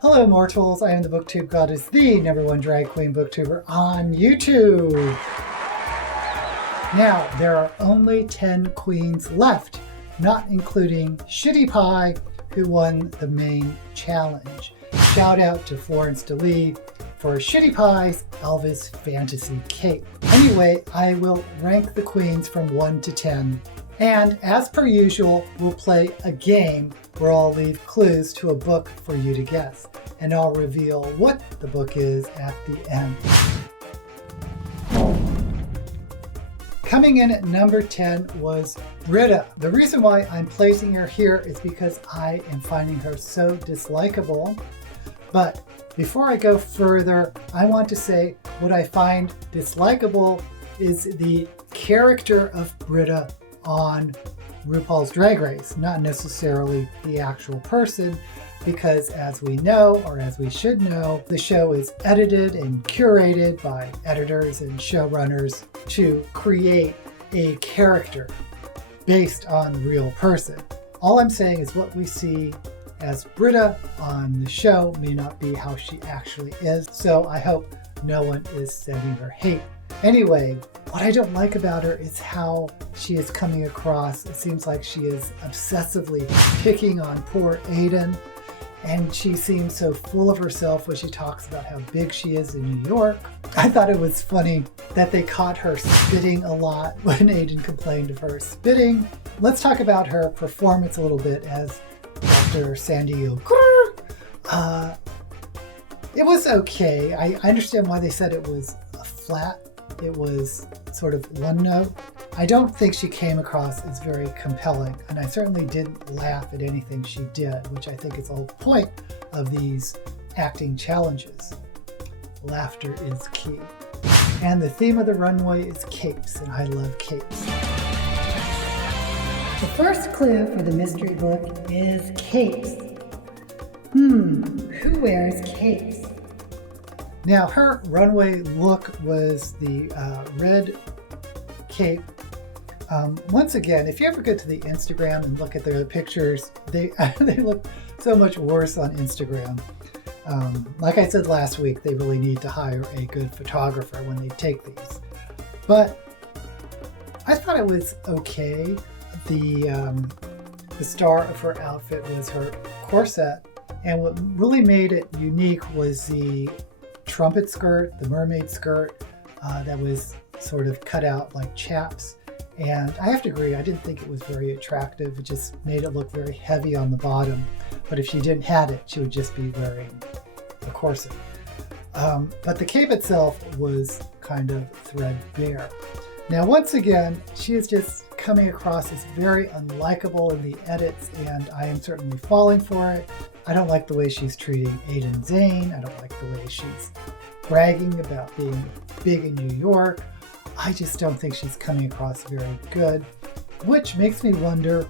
Hello mortals, I am the BookTube Goddess, the #1 drag queen booktuber on YouTube. Now, there are only 10 queens left, not including Shitty Pie, who won the main challenge. Shout out to Florence DeLee for Shitty Pie's Elvis Fantasy Cape. Anyway, I will rank the queens from 1 to 10. And as per usual, we'll play a game where I'll leave clues to a book for you to guess. And I'll reveal what the book is at the end. Coming in at number 10 was Britta. The reason why I'm placing her here is because I am finding her so dislikable. But before I go further, I want to say what I find dislikable is the character of Britta on RuPaul's Drag Race, not necessarily the actual person, because as we know, or as we should know, the show is edited and curated by editors and showrunners to create a character based on the real person. All I'm saying is what we see as Britta on the show may not be how she actually is, so I hope no one is sending her hate. Anyway, what I don't like about her is how she is coming across. It seems like she is obsessively picking on poor Adin, and she seems so full of herself when she talks about how big she is in New York. I thought it was funny that they caught her spitting a lot when Adin complained of her spitting. Let's talk about her performance a little bit as Dr. Sandy O'Connor. It was okay. I understand why they said it was a flat. It was sort of one note. I don't think she came across as very compelling, and I certainly didn't laugh at anything she did, which I think is the whole point of these acting challenges. Laughter is key. And the theme of the runway is capes, and I love capes. The first clue for the mystery book is capes. Who wears capes? Now, her runway look was the red cape. Once again, if you ever go to the Instagram and look at their pictures, they look so much worse on Instagram. Like I said last week, they really need to hire a good photographer when they take these. But I thought it was okay. The star of her outfit was her corset, and what really made it unique was the trumpet skirt, the mermaid skirt that was sort of cut out like chaps. And I have to agree, I didn't think it was very attractive. It just made it look very heavy on the bottom. But if she didn't have it, she would just be wearing a corset. But the cape itself was kind of threadbare. Now, once again, she is just coming across as very unlikable in the edits, and I am certainly falling for it. I don't like the way she's treating Adin Zayn. I don't like the way she's bragging about being big in New York. I just don't think she's coming across very good, which makes me wonder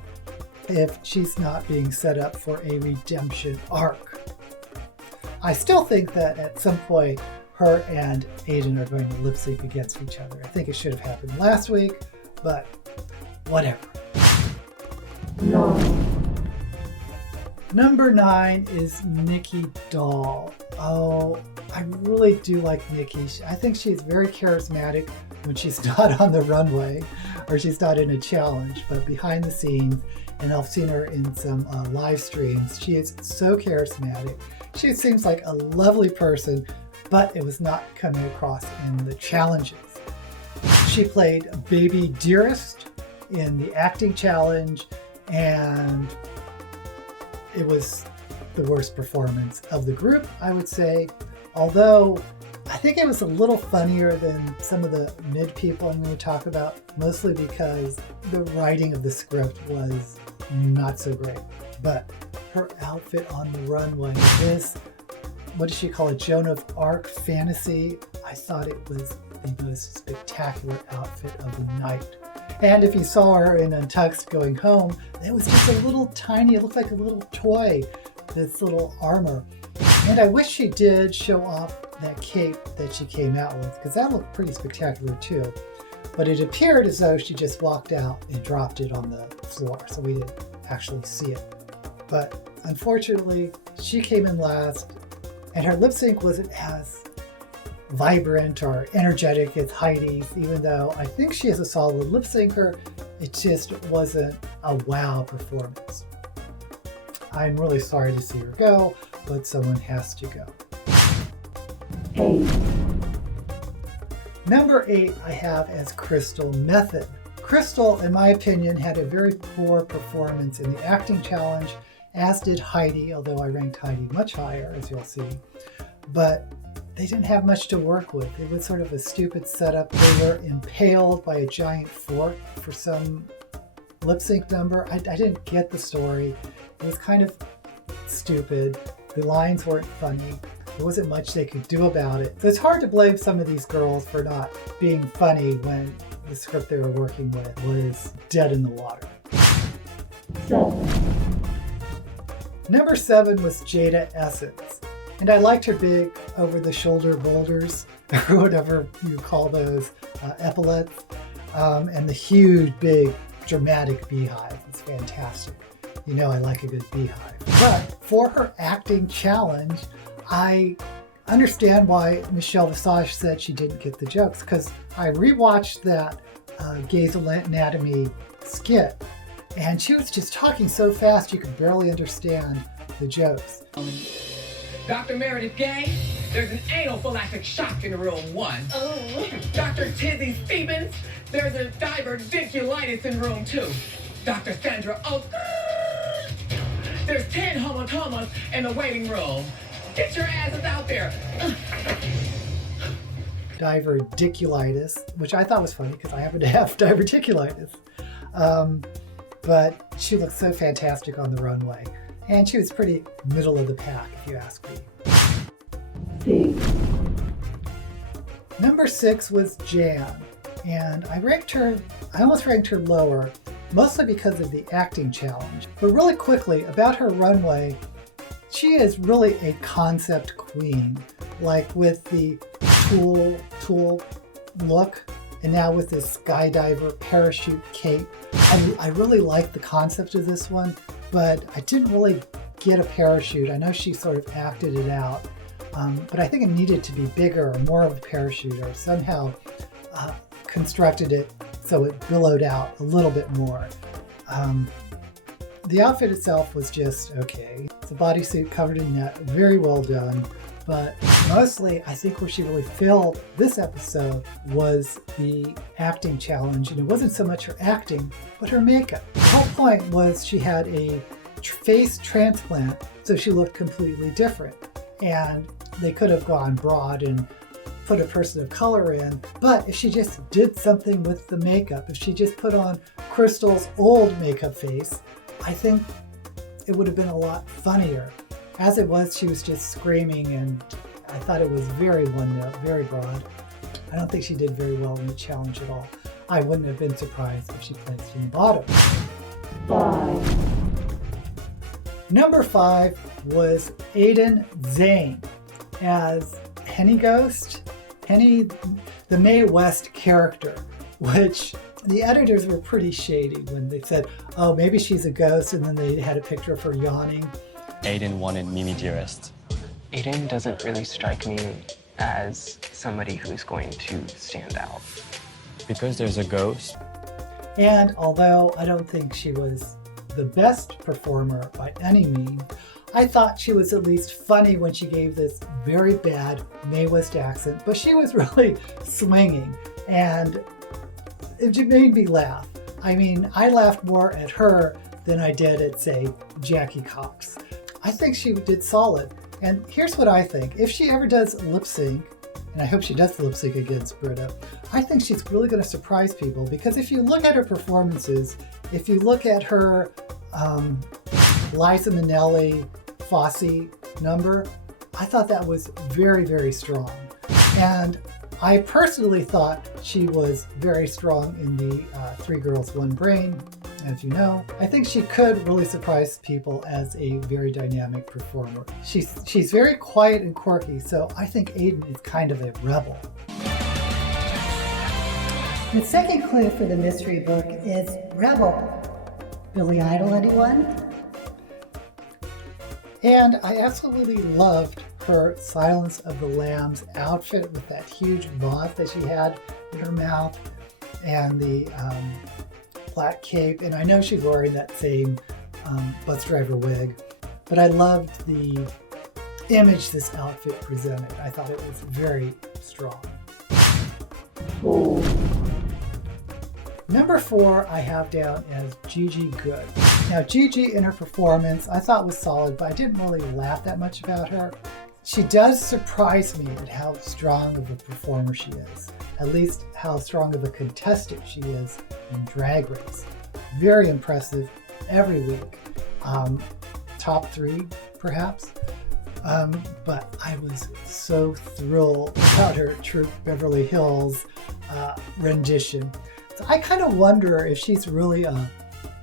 if she's not being set up for a redemption arc. I still think that at some point, her and Adin are going to lip sync against each other. I think it should have happened last week, but whatever. Number 9 is Nicki Doll. Oh, I really do like Nicki. I think she's very charismatic when she's not on the runway or she's not in a challenge, but behind the scenes, and I've seen her in some live streams, she is so charismatic. She seems like a lovely person, but it was not coming across in the challenges. She played Baby Dearest in the acting challenge, and it was the worst performance of the group, I would say. Although I think it was a little funnier than some of the mid people I'm going to talk about, mostly because the writing of the script was not so great. But her outfit on the runway, this, what does she call it, Joan of Arc fantasy, I thought it was the most spectacular outfit of the night. And if you saw her in Untucked going home, it was just a little tiny, it looked like a little toy, this little armor. And I wish she did show off that cape that she came out with, because that looked pretty spectacular too. But it appeared as though she just walked out and dropped it on the floor, so we didn't actually see it. But unfortunately, she came in last, And her lip sync wasn't as vibrant or energetic as Heidi's, even though I think she is a solid lip syncer. It just wasn't a wow performance. I'm really sorry to see her go, but someone has to go. 8. Number 8 I have as Crystal Method. Crystal, in my opinion, had a very poor performance in the acting challenge, as did Heidi, although I ranked Heidi much higher, as you'll see. But they didn't have much to work with. It was sort of a stupid setup. They were impaled by a giant fork for some lip sync number. I didn't get the story. It was kind of stupid. The lines weren't funny. There wasn't much they could do about it. So it's hard to blame some of these girls for not being funny when the script they were working with was dead in the water. 7. Number 7 was Jada Essence. And I liked her big over-the-shoulder boulders, or whatever you call those, epaulets, and the huge, big, dramatic beehive. It's fantastic. You know I like a good beehive. But for her acting challenge, I understand why Michelle Visage said she didn't get the jokes, because I rewatched that Grey's Anatomy skit, and she was just talking so fast you could barely understand the jokes. Dr. Meredith Gay, there's an anaphylactic shock in room 1. Oh. Dr. Tizzy Stevens, there's a diverticulitis in room 2. Dr. Sandra Oak, there's 10 homotomas in the waiting room. Get your asses out there. Diverticulitis, which I thought was funny because I happen to have diverticulitis. But she looked so fantastic on the runway. And she was pretty middle of the pack, if you ask me. 6. Number 6 was Jan. And I almost ranked her lower, mostly because of the acting challenge. But really quickly, about her runway, she is really a concept queen. Like with the tulle look, and now with this skydiver parachute cape. I really like the concept of this one, but I didn't really get a parachute. I know she sort of acted it out, but I think it needed to be bigger or more of a parachute, or somehow constructed it so it billowed out a little bit more. The outfit itself was just okay. It's a bodysuit covered in net, very well done. But mostly, I think where she really failed this episode was the acting challenge. And it wasn't so much her acting, but her makeup. The whole point was she had a face transplant, so she looked completely different. And they could have gone broad and put a person of color in. But if she just did something with the makeup, if she just put on Crystal's old makeup face, I think it would have been a lot funnier. As it was, she was just screaming, and I thought it was very one note, very broad. I don't think she did very well in the challenge at all. I wouldn't have been surprised if she placed in the bottom. 5. Number 5 was Adin Zayn as Henny Ghost. Henny, the Mae West character, which the editors were pretty shady when they said, oh, maybe she's a ghost, and then they had a picture of her yawning. Adin wanted Mimi Dearest. Adin doesn't really strike me as somebody who's going to stand out. Because there's a ghost. And although I don't think she was the best performer by any means, I thought she was at least funny when she gave this very bad Mae West accent, but she was really swinging, and it made me laugh. I mean, I laughed more at her than I did at, say, Jackie Cox. I think she did solid. And here's what I think. If she ever does lip sync, and I hope she does lip sync against Britta, I think she's really going to surprise people, because if you look at her performances, if you look at her Liza Minnelli Fosse number, I thought that was very, very strong. And I personally thought she was very strong in the Three Girls, One Brain, as you know. I think she could really surprise people as a very dynamic performer. She's very quiet and quirky, so I think Adin is kind of a rebel. The second clue for the mystery book is Rebel. Billy Idol, anyone? And I absolutely loved her Silence of the Lambs outfit with that huge moth that she had in her mouth and the black cape. And I know she's wearing that same bus driver wig, but I loved the image this outfit presented. I thought it was very strong. Number 4 I have down as Gigi Good. Now Gigi in her performance I thought was solid, but I didn't really laugh that much about her. She does surprise me at how strong of a performer she is, at least how strong of a contestant she is in Drag Race. Very impressive every week. Top 3 perhaps. But I was so thrilled about her Troop Beverly Hills rendition. So I kind of wonder if she's really a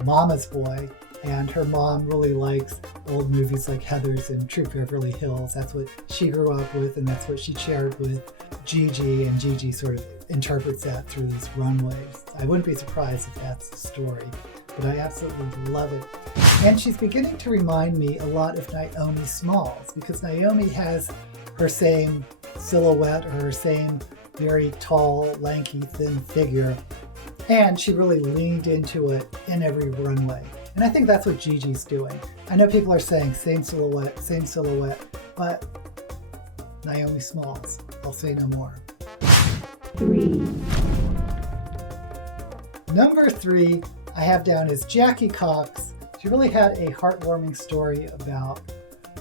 mama's boy and her mom really likes old movies like Heathers and Troop Beverly Hills. That's what she grew up with and that's what she shared with Gigi, and Gigi sort of interprets that through these runways. I wouldn't be surprised if that's the story, but I absolutely love it. And she's beginning to remind me a lot of Naomi Smalls, because Naomi has her same silhouette or her same very tall, lanky, thin figure, and she really leaned into it in every runway. And I think that's what Gigi's doing. I know people are saying same silhouette, but Naomi Smalls, I'll say no more. 3. Number 3 I have down is Jackie Cox. She really had a heartwarming story about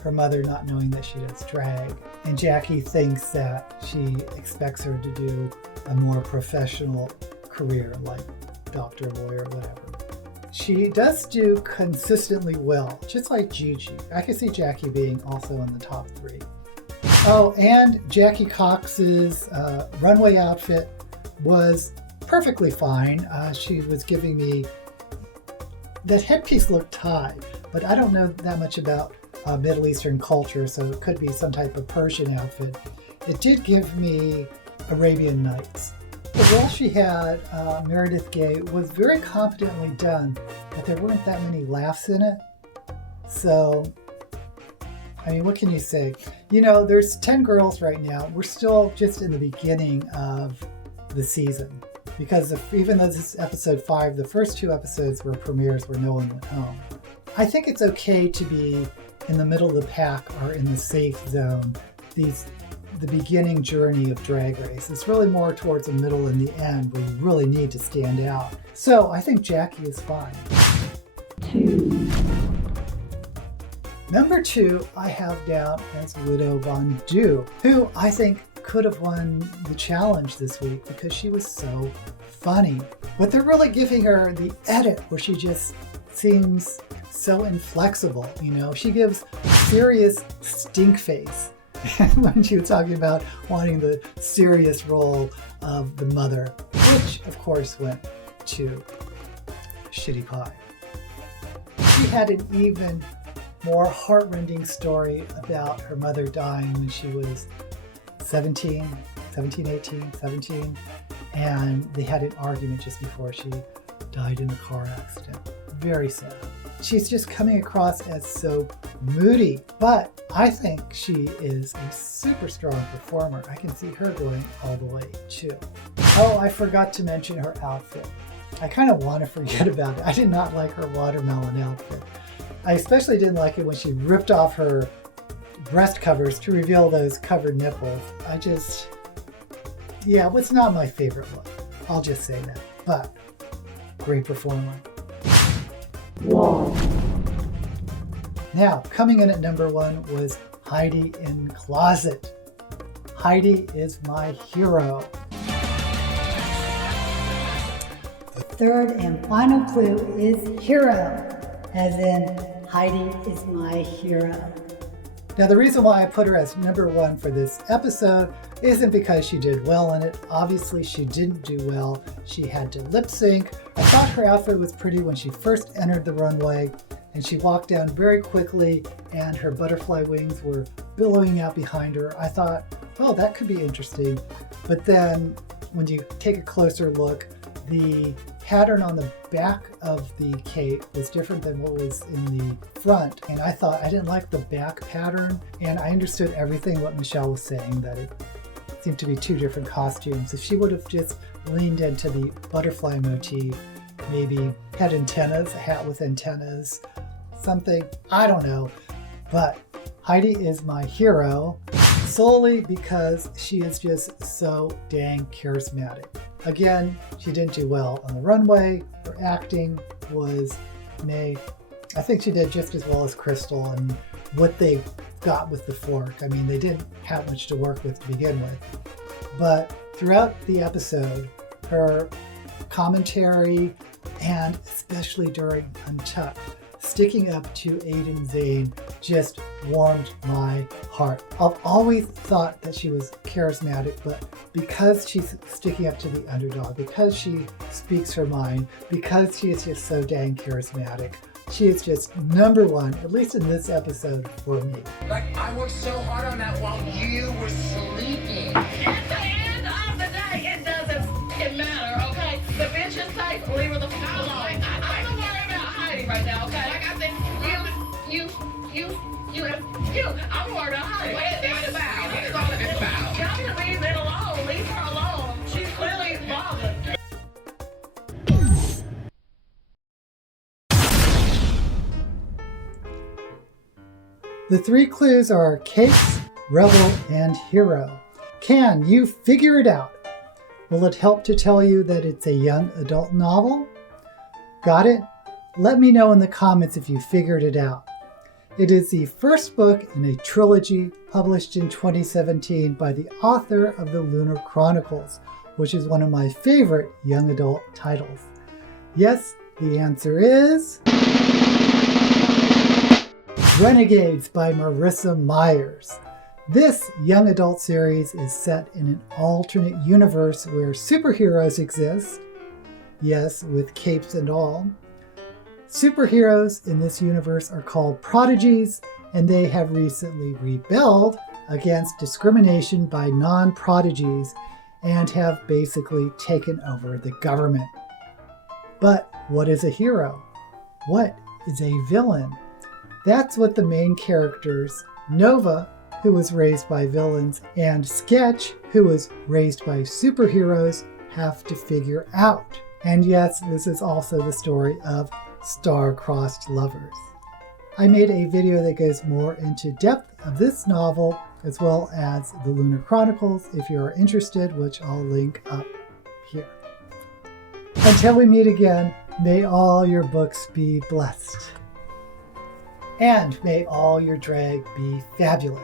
her mother not knowing that she does drag. And Jackie thinks that she expects her to do a more professional career like doctor, lawyer, whatever. She does do consistently well, just like Gigi. I could see Jackie being also in the top 3. Oh, and Jackie Cox's runway outfit was perfectly fine. She was giving me that headpiece looked Thai, but I don't know that much about Middle Eastern culture, so it could be some type of Persian outfit. It did give me Arabian Nights. The role she had, Meredith Gay, was very competently done, but there weren't that many laughs in it. So, I mean, what can you say? You know, there's 10 girls right now. We're still just in the beginning of the season. Because even though this is episode 5, the first 2 episodes were premieres where no one went home. I think it's okay to be in the middle of the pack or in the safe zone. The beginning journey of Drag Race. It's really more towards the middle and the end where you really need to stand out. So I think Jackie is fine. 2. Number 2 I have down as Widow Von Du, who I think could have won the challenge this week because she was so funny. But they're really giving her the edit where she just seems so inflexible, you know? She gives serious stink face when she was talking about wanting the serious role of the mother, which of course went to Shitty Pie. She had an even more heartrending story about her mother dying when she was 17, and they had an argument just before she died in a car accident. Very sad. She's just coming across as so moody, but I think she is a super strong performer. I can see her going all the way too. Oh, I forgot to mention her outfit. I kind of want to forget about it. I did not like her watermelon outfit. I especially didn't like it when she ripped off her breast covers to reveal those covered nipples. Yeah, it was not my favorite look. I'll just say that. But great performer. 1. Now, coming in at number 1 was Heidi in Closet. Heidi is my hero. The third and final clue is hero, as in Heidi is my hero. Now, the reason why I put her as number 1 for this episode isn't because she did well in it. Obviously, she didn't do well. She had to lip sync. I thought her outfit was pretty when she first entered the runway, and she walked down very quickly, and her butterfly wings were billowing out behind her. I thought, oh, that could be interesting. But then when you take a closer look, the pattern on the back of the cape was different than what was in the front. And I thought I didn't like the back pattern. And I understood everything what Michelle was saying, that it seemed to be two different costumes. If she would have just leaned into the butterfly motif, maybe had antennas, a hat with antennas, something, I don't know. But Heidi is my hero solely because she is just so dang charismatic. Again, she didn't do well on the runway. Her acting was meh. I think she did just as well as Crystal and what they got with the fork. I mean, they didn't have much to work with to begin with. But throughout the episode, her commentary, and especially during Untucked, sticking up to Adin Zayn just warmed my heart. I've always thought that she was charismatic, but because she's sticking up to the underdog, because she speaks her mind, because she is just so dang charismatic, she is just number one, at least in this episode, for me. Like, I worked so hard on that while you were sleeping. At the end of the day, it doesn't matter, okay? The bitch is safe, leave her the fuck alone. I'm not worried about Heidi right now, okay? Like I said, I'm worried about Heidi. What is this about? What is all of this about? Tell me to leave it alone. Leave her alone. She's clearly bothered. The three clues are Capes, Rebel, and Hero. Can you figure it out? Will it help to tell you that it's a young adult novel? Got it? Let me know in the comments if you figured it out. It is the first book in a trilogy published in 2017 by the author of the Lunar Chronicles, which is one of my favorite young adult titles. Yes, the answer is Renegades by Marissa Meyers. This young adult series is set in an alternate universe where superheroes exist. Yes, with capes and all. Superheroes in this universe are called prodigies, and they have recently rebelled against discrimination by non-prodigies and have basically taken over the government. But what is a hero? What is a villain? That's what the main characters, Nova, who was raised by villains, and Sketch, who was raised by superheroes, have to figure out. And yes, this is also the story of star-crossed lovers. I made a video that goes more into depth of this novel as well as the Lunar Chronicles if you are interested, which I'll link up here. Until we meet again, may all your books be blessed. And may all your drag be fabulous.